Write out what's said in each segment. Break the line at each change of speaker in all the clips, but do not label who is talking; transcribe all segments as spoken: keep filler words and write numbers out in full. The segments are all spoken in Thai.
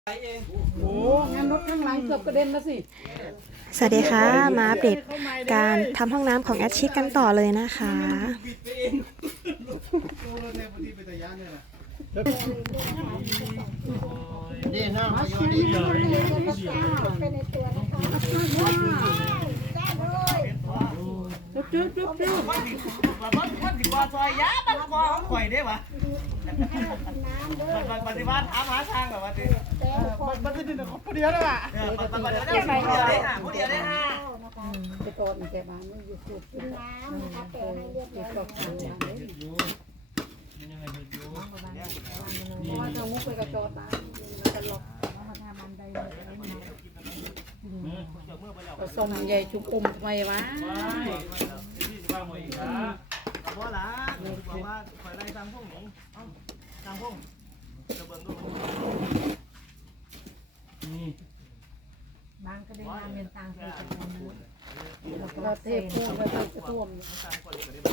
โอ้งั้นรถข้างหลังเกือบกระเด็นแล้วสิ
สวัสดีค่ะมาอัปเดตการทำห้องน้ำของแอดชิดกันต่อเลยนะคะ
นี่นะมาอยู่นี่เลยไปในตัวนะคะ
จุ๊บจุ๊บจุ๊บจุ๊บ
มันสิมันมันสิกว่าซอยยามันกว่าของข่อยได้ปะมันปฏิบัติถามหาทางแบบว่าดิมันมันจะดึงของผู้เดียวได้ปะเออมันมันจะได้ผู้เดียวได้ห่าผู้เดียวได้ห่า
ไปกอดแกบ้านนี่อยู่สุด
กินน้ำนะคะแกให้เรียบร้อย
กอดทางอย่างนี้เพราะว่าทางมุกไปกระจอตาแล้วก็ล็อกผสมใหญ่ชุบอมทำไมวะ
เพราะล่ะบอกว่าข่อยไล่ตามพวกนี้ตามพวกจะเบิ่งดู
บางก็ได้งานเป็นต่างไปจากคนนู้น
เราเทพูดไปติดกระท่วม
ตามคนก็ได้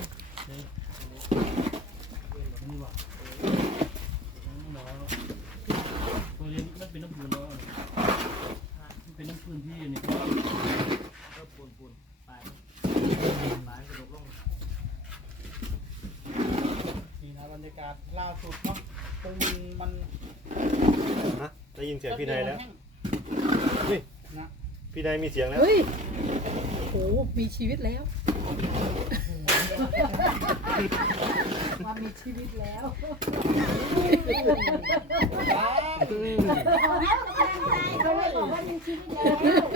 ตัวเรียนมันเป็นน้ำปูนเนาะมันเป็นน้ำปูนที่นี่ก็
เออปูนปูนไปไปกระดกลง
นี่นะบรรยากาศล่าสุดเนาะตรงมัน
ฮะได้ยินเสียงพี่นายแล้วนี่พี่นายมีเสียงแล้ว
เฮ้ยโอ้มีชีวิตแล้ว
ว่ามีชีวิตแล้ว
เขาเลยบอกว่ามีชีวิตแล้ว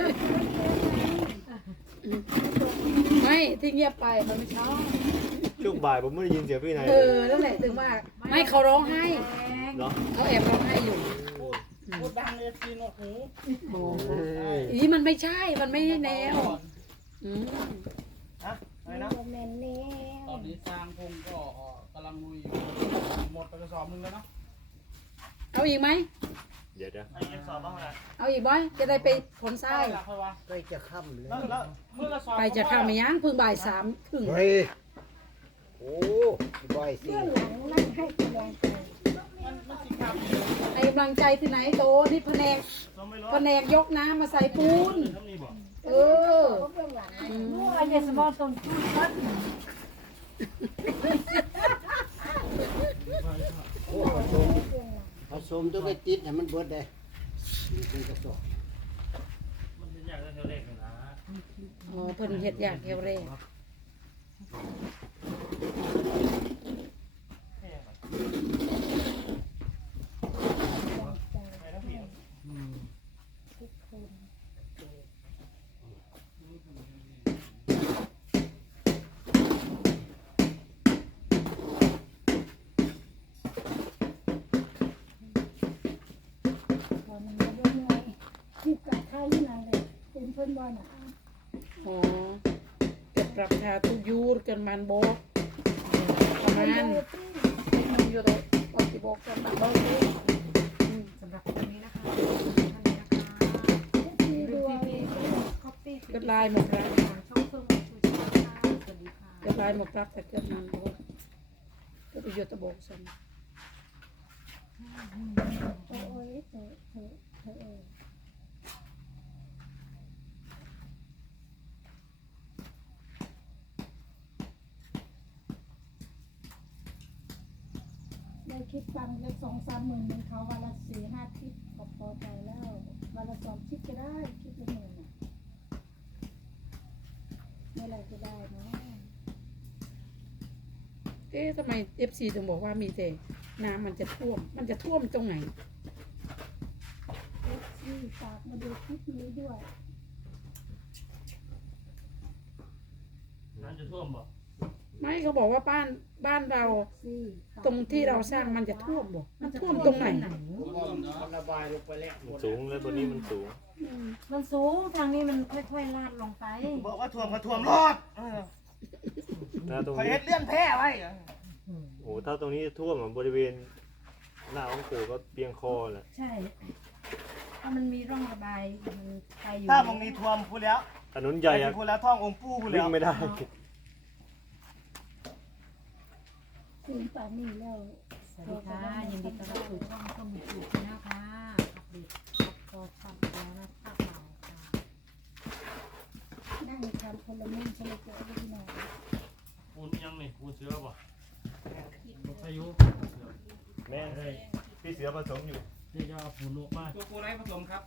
ไม่ที่เงียบไปมันไม่ชอบ
ช่วงบ่ายผมไม่ได้ยินเสียงพี่นาย
เออนั่นแหละถึงว่าไม่เขาร้องไห้
เนาะ
เขาแอบร้องไห้อยู่
พูดดังเลยซีนหู
อีมันไม่ใช่ มันไม่แนวอืม
ฮะอะไรนะ
โมเมนต์นี้
ตอนนี้สร้างพงก็กำลังลุยหมดไปกระสอบนึงแล้วเนาะ
เอาอีกไหม
เดี๋ยวเดี๋ยว
ไอ้ยังสอบบ้างนะ
เอาอีกบ่อยจะได้ไปผลทราย
หลักเลยวะ
ใกล้จะค่ำเลย
แล้วแล้ว
เมื่อกระสอบ
ไปจะเข้ามายังเพึ่งบ่ายสามครึ่ง
เฮ้ยโอ้บอยสิเพื่อนหลังนั่งให้กำลังใจ
มันมันสีขาว
ให้กำลังใจที่ไหนโตนี่แผนก
สมไม่รู้
แผนกยกน้ำมาใส่ปูน
ทำนี่บอก
เออ
เขาเบื้องหลัง
นู่นไอ้เจสมอลต้นทุนวัด
โอ้ผสมผสมต้องไปติดให้มันเบิดได้เป็นกระสอบ
มันเป็นอย่างเท่าเล็กนะ
อ๋อเพิ่นเฮ็ดอยากเฮวเร่
ตอนนี้มันเรื่องไงที่กับข้าวที่นั่นเลยเป็นเพื่อนบอยหนา
อ๋อเก็บปรับชาตุยูรกันมันโบกประมาณมันอยู่ตรงปฏิบอกกันแบบนี้
สำหรับวันนี้นะคะท่านนี้นะคะ
ที่ดู
คอปปี้
เกิดลายหมดแล้ว
ช่องเฟื่องชูชาติค่ะสวัสดีค่ะ
เกิดลายหมดรับแต่เกิดมันโบกก็ไปอยู่ตะโบกซ้
โอ้ยเธอเธอเธอเออได้คิดฟังได้สองสามหมื่นเป็นเขาวันละสี่ห้าคลิปก็พอใจแล้ววันละสองคลิปก็ได้คลิปละหมื่นอ่ะเมื่อไหรจะได้เนาะ
ำเอ๊ะทำไมเอฟซีถึงบอกว่ามีแต่น้ำมันจะท่วม มันจะท่วมตรงไหน
เอฟซีฝากมาดูคลิปนี้ด้วย
น้ำจะท่วมบ่
ไม่เขาบอกว่าบ้านบ้านเรา
ซี
ตรงที่เราสร้างมันจะท่วมบ่มันท่วมตรงไหน
มันระบายลงไปแล้ว
มันสูงแล้วบนนี้มันสูง
มันสูงทางนี้มันค่อยๆลาดลงไป
บอกว่าท่วมก็ท่วมรอด
ถ้าตรง
ข่อย
นี้
เฮ็ดเลื่อนแพ้ไว้
โอ้ถ้าตรงนี้ท่วมอะบริเวณหน้าของปู่ก็เพียงคอแหละ
ใช่ถ้ามันมีร่องระบายมันไปอยู่
ถ้ามองนี้ท่วมพูดแล้ว
ถนนใหญ่อะ
พูดแล้วท่ององค์ปู่พูด
วิ่
แล้
ง
ว
ไม่ได้
ซีป่านนี้แล้ว
สวัสดีค่ะยินดีต้อนรับสู่ช่องเฟื่องชูชาติค่ะอัปเด
คนละมุมสลับกันพี่น้อง
ปูนยังนี่ปูนเสือป่ะพายุ
แม่ให้พี่เสือผสมอยู่
นี่จะเอาปูนลงมา
ตัวปูไรผสมครับ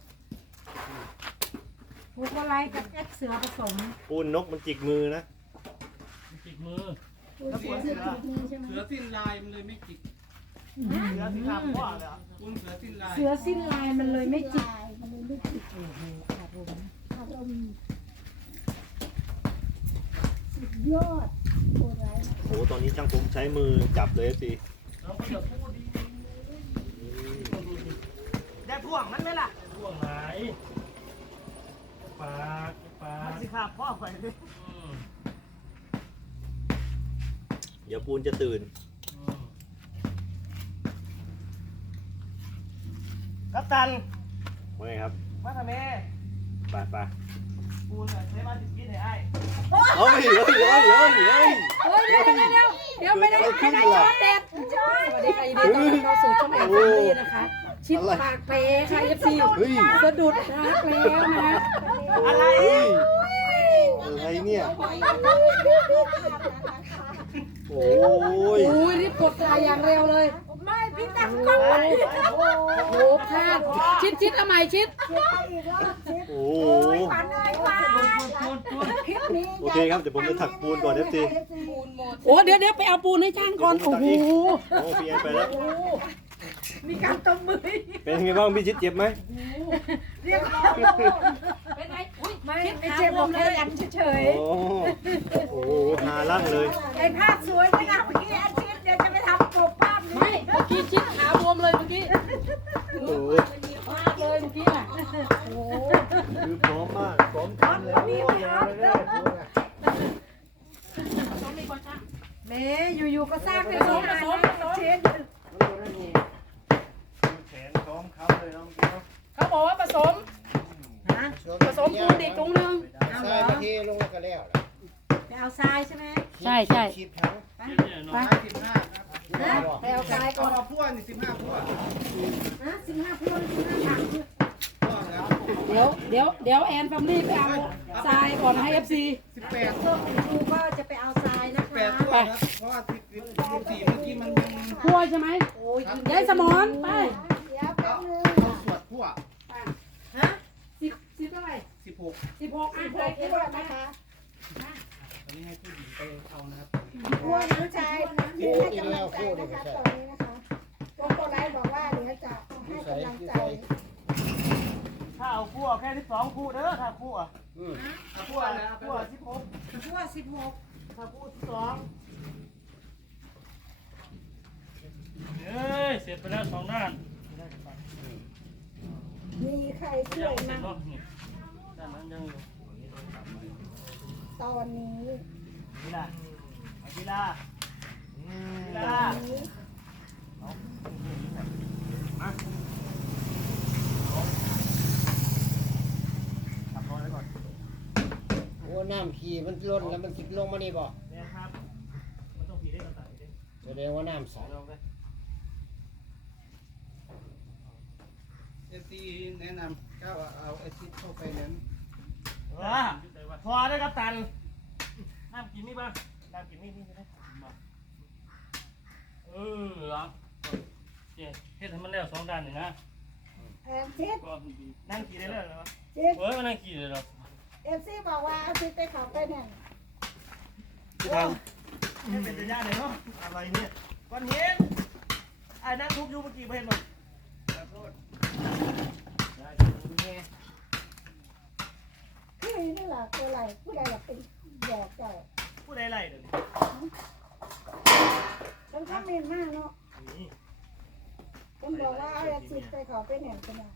ผูกอะไรกับแอดเสือผสม
ปูนนกมันจิกมือนะ
จิกมือ
เสือสิบมือใช่ไหม
เสือสิ้นลายมันเลยไม่จิก
เสือสีขาวพ่อเลยอ่ะ
ปูนเสือสิ้นลาย
เสือสิ้นลายมันเลยไม่จิก
มันเลยไม่จิก
โอ้โหขาดลม
อารมณ์สุดยอดโบราณ
โอ้ตอนนี้ช่างผมใช้มือจับเลยสิ
เราก็จะพูดดี
ได้พ่วงมันไหมล่ะ
ช่วงไหนปากปา
มัน
ก
สีขาวพ่อไปเลย
อืม
เดี๋ยวปูนจะตื่น
อืม
กัปตัน
ว่าไงครับ
มาทำไม
ไปไป
ปูนใช้มาสิบปีไหนไอ้
เฮ้ยเฮ้ยเฮ้ยเฮ้ยเฮ้ย
เฮ้ยเดี๋ยวเดี๋ยวเดี๋ยวเดี๋ยวไม่ได้ไม่ได้ช็อตเด็ดสวัสดีค่ะยินดีต้อนรับเข้าสู่ช่องแอนฟารีนะคะ ชิดปากเป๊ะค่ะเอฟซี
เฮ้ย
สะดุดรักแล้วนะ
อะไร
เฮ้ยอะไรเนี่ยโอ้ย
โอ้ยรีบกดไลค์อย่างเร็วเลย
ไม่พี่ตั้ง
โอ้โหโอ้โหพลาดชิดชิดเอาใหม่ชิด
โอ้
ฝันเลยว่า
โอเคครับเดี๋ยวผมจะถักปูนก่อนเอฟซี
โอ้เดี๋ยวเดี๋ยวไปเอาปูนให้ช่างก่อนโอ้โห
โอ้พี่แอนไปแล้ว
มีการตบมือ
เป็นไงบ้างพี่ชิดเจ็บไหม
เรียกร้อง
เป็นไงอุ้ย
ไม่ไม่เจ็บผมแค่ยันเฉย
โอ้โหหาลั่งเลย
ๆไอ้ภาพสวยไม่นะเมื่อกี้อาทิตย์เดี๋ยวจะไปทำปกภาพนี้
ไม่เมื่อกี้ชิดขาบวมเลยเมื่อกี้
โอ้โห
พลาดเลยเมื่อกี้น่ะโอ้โห
คือพร้อมมากพร้อมทำเลยโอ้ยยังไม่ได้ปูนอะ
แม่อยู่ๆก็สร้างเป็นสมผสมเชน
แขนพร้อมครับเลยน้องพี่เนาะ
เขาบอกว่าผสม
ฮะ
ผสมปูนอีกถุงนึง
เอาเหรอ
เทลงแล้วก็แล้ว
ไปเอาทรายใช่ไหม
ใช่ใช่
คิดทั้ง
เดี๋ยวๆเนาะ
สิบห้าครับ
นะไปเอาทรายก่
ก็
อน
เอาพั่วนี่สิบห้าพั่ว
นะสิบห้าพวงสิบห้าถัง
พั่วแล้ว
เดี๋ยวเดี๋ยวเดี๋ยวแอนแฟมิลี่ไปเอาทรายก่อนให้เอฟซี
สิบแปด
พวกคุณครูก็จะไปเอาทรายนะ
แป
คะ
ดพั่วครับเพราะว่าสิบสิบสี่เมื่อกี้มันยัง
พัวใช่ไหม
โอ้ย
ยายสมอนไป
เดี๋ยวแป๊บนึง
เอาสวดพั่ว
ฮะ
สิบสิบเท่าไหร่
สิบหก
สิบหกอ่ะ
บ
ใคร
อก
คิด
ด้ว
ว่าย
นะคะ
ตอนนี้ให้ผู้หญิงไปเอานะครับ
พวกน้องชายเดี๋ยวให้กำลังใจนะคะตอนนี้นะคะวงโปรไลท์บอกว่าเดี๋ยวจะให้กำลังใจ
ถ้าเอาคู่แค่ที่สองคู่เด้อถ้าคู่อ่ะ
เอาพั่วแล้วเอาไป
คู่
เลย
สิบหก
พวกสิบหก
ถ้าคู่สิบสอง
เอ้ยเสร็จไปแล้วสองด้าน
มีใครช่
ยั
วย
งเสร็
มั้
จ
ง
เนาะนี่ด้านนั้นยังอยู่
ตอนนี้
นี่ล่ะนี่ล่ะนี่ล่ะ
นี้
ขับรถไว้ก่อน
โอ้น้ำขี่มันล้นแล้วมันติดลงมานี่บ่
เนี่ยครับ
มันต้องผีได้กระต่ายดิ
แสดงว่าน้ำใส
ลงเลย
เอซีแนะนำก็เอาไอซิดเข้าไปนั้น
อ่าพอได้ครับตันน้ำกินนี่ป่ะน้ำกินนี่นี่ใช่ไหม
เออเอาเนี่ยเฮ็ดให้มันแล้วสองด้านนี่นะ
แอนชิด
ก็ดี
นั่งกินได้เลยเหรอ
ชิด
เว้ยมันนั่งขี่เลยเหรอ
เอฟซีบอกว่าเอาชิดไปเขาไปเนี่ย
พี่ทัน
ไม่เป็นระยะเลยเนาะ
อะไรเนี่ย
ก้อนหินไอ้นั่งทุบอยู่เมื่อกี้ไม่เห็นหมด
พี่นี่แหละตัวอะไรผู้ใดล่ะเป็นบอกเจ้า
พูดอะไรเดี๋ยวนี้
ต้องทำเองมากเนาะต้องบอกว่าเอาอาชีพไปเขาไปแหน่งกันนะ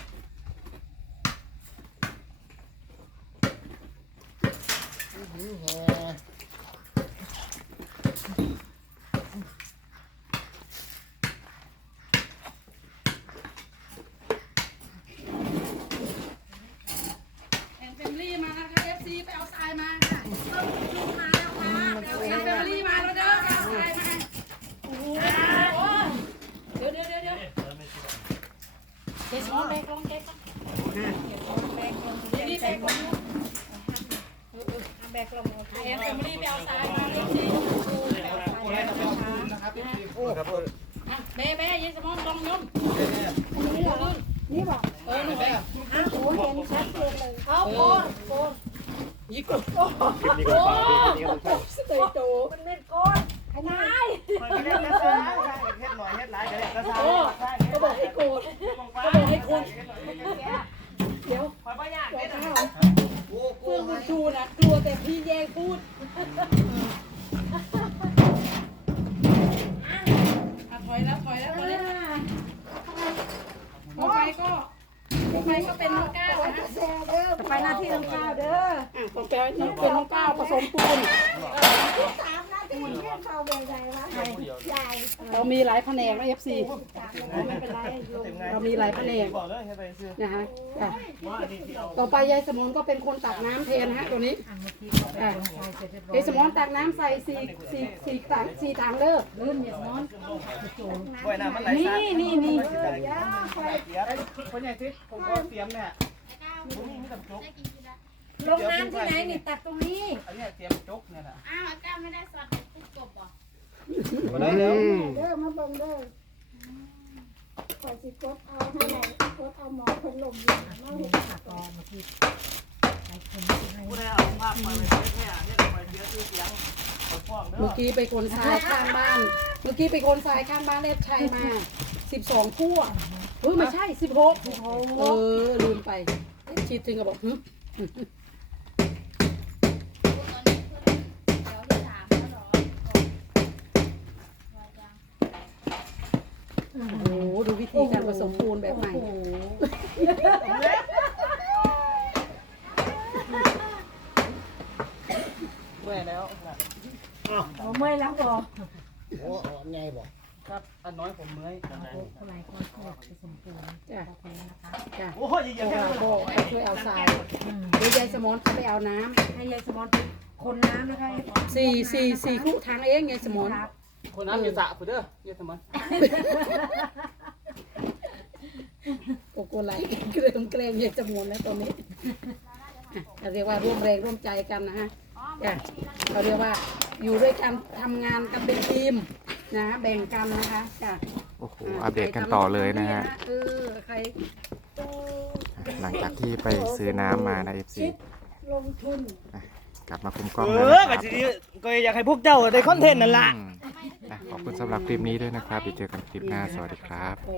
แอนแฟมิลี่มานะคะเอฟซีไปเอาทรายมาค่ะลูกมาแล้วค่ะแอนแฟมิลี่มาแล้วเด้อไปเอาทรายมาโอ้โหเดี๋ยวเดี๋ยวเดี๋ยวเดี๋ยว
เอ๊ะแล้วไม่ใช่
เจ๊สมอนแบกลงเจ๊ก่อน
โอเค
นี่แบกลงเออเออทำ
แบกลงมา
แอนแฟมิลี่ไปเอาทรายมาเอฟซี
โอ้ยนะครับขอบคุณนะครับที่โอ้
ครับ
อ่ะเบ้เบ้ยิงสมองลองยม
อันนี้เหรอนี่บอก
เออหนูไป
โอ้เห็นชัดเจนเลยเอาโกนโกน
ยิงกุด
คลิปนี้ก็ฝากด้วยคลิปนี้ก็ฝาก
สเตยโตมันเล่นโกนไอ้นาย
เฮ็ดหน่อยเฮ็ดหลายก็ได้กระซ่า
โอ้ก็บอกให้โกรธก็บอกให้คน
เดี๋ยว
คอยบ่ยาก
ตัว
เด้
เท้า
เพื่อนคุณชูนะกลัวแต่พี่แย่งพูดอ่ะถอยแล้วถอยแล้วตอนนี้ต่อไปก็ต่อไปก็เป็นน้องก้าวนะ
แซ่เด้อไปหน้าที่น้องก้าวเด้อ
อ่ะต่อไปเป็นน้องก้าวผสมปูน
สามหน้าที่เรื่องเขาเป็นไงวะใหญ่
เรามีหลายแผนกนะเอฟซี
ไม่เป็นไรลง
เรามีหลายแผนก
บอกเลยให้ไปซื้อ
นะฮะจ้ะต่อไปยายสมนก็เป็นคนตักน้ำแทนนะฮะตัวนี้
อันเมื่อกี้ก็ไปลงทรายเสร็จเรียบร้อย
ยายสมนตักน้ำใส่สี่สี่สี่ถังสี่ถังเลิก
ลืมอย่าสมอนโจร
บ่อยน้ำมันไหล
นี่นี่นี่
ย่าคอย
เสียคนใหญ่ทิศผมก็เตรียมเนี่ยผมมีกับจก
ลงน้ำที่ไหนนี่ตัดตรงนี้
อันนี้เตรียมจกเนี่ยนะ
อ้าวก้าวไม่ได้สอดเด็กปุ๊บกบเหรอ
มาได้แล้ว
เด้อมาเบิ่งเด้อคอยสิกดเอาให้ไหนกดเอาหมอคนลมอยู่มาเห็น
ตัดต่อเมื่อกี้ใส่คนให้
ผู้ใดเอาภาพมาไปเทสเนี่ยเนี่ยไปเสียชื่อเสียงเอาฟ้องเด้อ
เมื่อกี้ไปคนทรายข้างบ้าน เมื่อกี้ไปคนทรายข้างบ้านเล็บชัยมาสิบสองคู่อ่ะเฮ้ยไม่ใช่สิบหกเออลืมไปชีถึงก็บอกหึ
พวกตอนนี้เพื่อนแถวที่สามแล้วเหรอว่าจัง
โอ้โหดูวิธีการผสมปูนแบบใหม่
เมื่อยแล้ว
เอาเมื่อยแล้วก็
โหไงบอก
ครับอันน้อยผมเมื่อย
เท่าไหร่ก็ช่วยไปสมปูน
จ้ะ
โอเคนะคะ
จ้ะ
โอ้ยยัง
พวก
แค่
เรา
นั้น
ก็ไปช่วยเอาทราย
อืม
เดี๋ยวยายสมอนเขาไปเอาน้ำ
ให้ยายสมอนคนน้ำนะคะ
สี่สี่สี่คู่ทางเองยายสมอน
ครับ
คนน้ำอย่าสะผู้เด้ออย่าทำมัน
โกโก้ไลท์เกรงเกรงยายสมอนแล้วตอนนี้อ่ะเรียกว่าร่วมแรงร่วมใจกันนะฮะจ้ะเราเรียกว่าอยู่ด้วยกันทำงานกันเป็นทีมนะแบ่งกันนะคะจ้ะ
โอ้โห อัปเดตกันต่อเลยนะฮะ
เออใคร
หลังจากที่ไปซื้อน้ำมานะ เอฟ ซี
ลงทุน
กลับมาคุมกล้อง
เอ
แล้ว
อ
นะค
ก็
รับ
สิก็อยากให้พวกเจ้าได้คอนเทนต์นั่นล่ะ
อืมอ่ะขอบคุณสำหรับคลิปนี้ด้วยนะครับเดี๋ยวเจอกันคลิปหน้า สวัสดีครับ